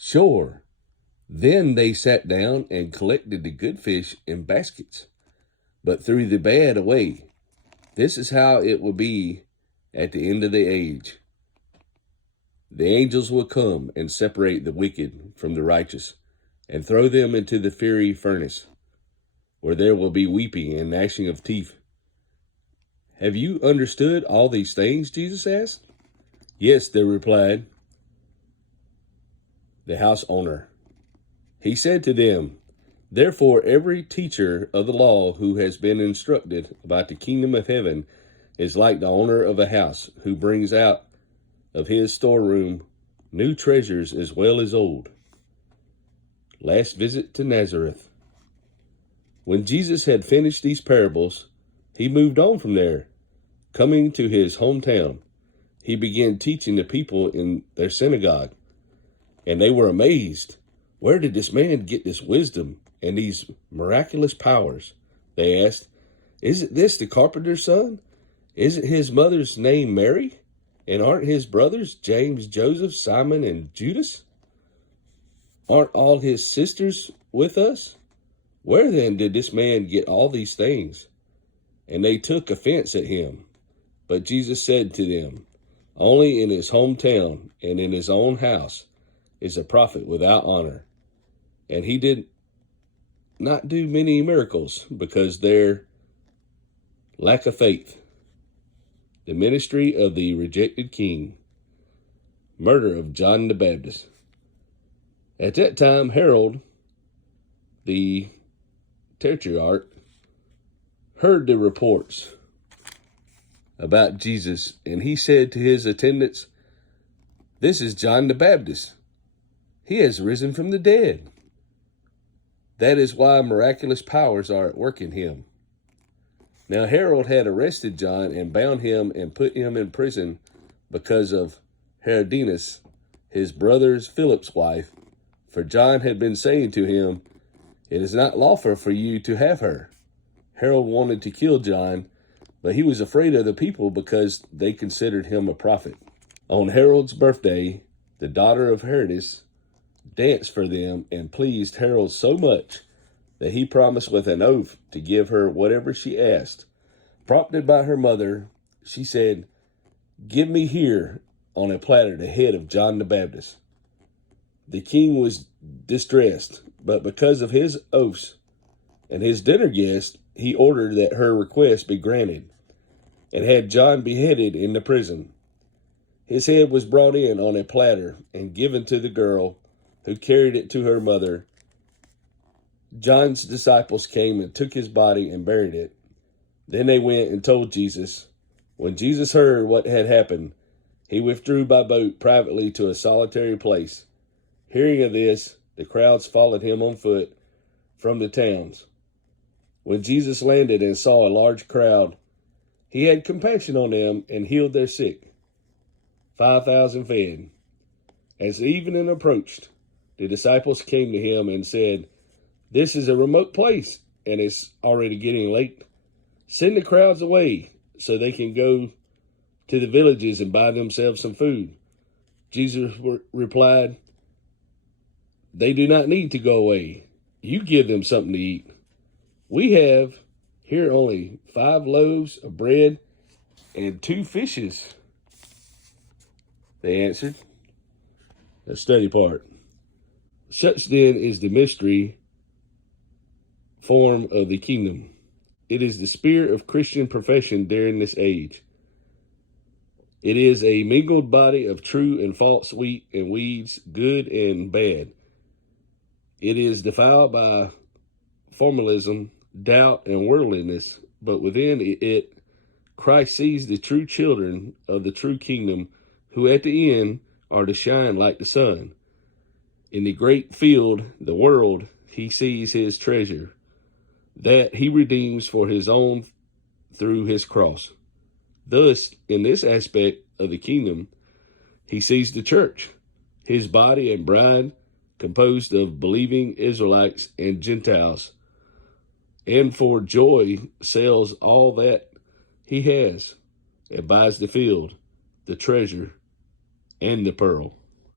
Sure. Then they sat down and collected the good fish in baskets, but threw the bad away. This is how it will be at the end of the age. The angels will come and separate the wicked from the righteous and throw them into the fiery furnace, where there will be weeping and gnashing of teeth. Have you understood all these things? Jesus asked. Yes, they replied. The house owner. He said to them, therefore, every teacher of the law who has been instructed about the kingdom of heaven is like the owner of a house who brings out of his storeroom new treasures as well as old. Last visit to Nazareth. When Jesus had finished these parables, he moved on from there. Coming to his hometown, he began teaching the people in their synagogue, and they were amazed. Where did this man get this wisdom and these miraculous powers? They asked. Isn't this the carpenter's son? Isn't his mother's name Mary? And aren't his brothers James, Joseph, Simon, and Judas? Aren't all his sisters with us? Where then did this man get all these things? And they took offense at him. But Jesus said to them, only in his hometown and in his own house is a prophet without honor. And he did not do many miracles because their lack of faith. The ministry of the rejected king. Murder of John the Baptist. At that time, Herod, the tetrarch, heard the reports about Jesus, and he said to his attendants, this is John the Baptist. He has risen from the dead. That is why miraculous powers are at work in him. Now Herod had arrested John and bound him and put him in prison because of Herodias, his brother Philip's wife, for John had been saying to him, it is not lawful for you to have her. Herod wanted to kill John, but he was afraid of the people because they considered him a prophet. On Herod's birthday, the daughter of Herodias danced for them and pleased Herod so much that he promised with an oath to give her whatever she asked. Prompted by her mother, she said, give me here on a platter the head of John the Baptist. The king was distressed, but because of his oaths and his dinner guests, he ordered that her request be granted and had John beheaded in the prison. His head was brought in on a platter and given to the girl, who carried it to her mother. John's disciples came and took his body and buried it. Then they went and told Jesus. When Jesus heard what had happened, he withdrew by boat privately to a solitary place. Hearing of this, the crowds followed him on foot from the towns. When Jesus landed and saw a large crowd, he had compassion on them and healed their sick. 5,000 fed. As evening approached, the disciples came to him and said, this is a remote place, and it's already getting late. Send the crowds away so they can go to the villages and buy themselves some food. Jesus replied, they do not need to go away. You give them something to eat. We have here only 5 loaves of bread and 2 fishes. They answered. The study part. Such then is the mystery form of the kingdom. It is the spirit of Christian profession during this age. It is a mingled body of true and false wheat and weeds, good and bad. It is defiled by formalism, doubt, and worldliness, but within it, Christ sees the true children of the true kingdom, who at the end are to shine like the sun. In the great field, the world, he sees his treasure, that he redeems for his own through his cross. Thus, in this aspect of the kingdom, he sees the church, his body and bride, composed of believing Israelites and Gentiles, and for joy sells all that he has and buys the field, the treasure, and the pearl.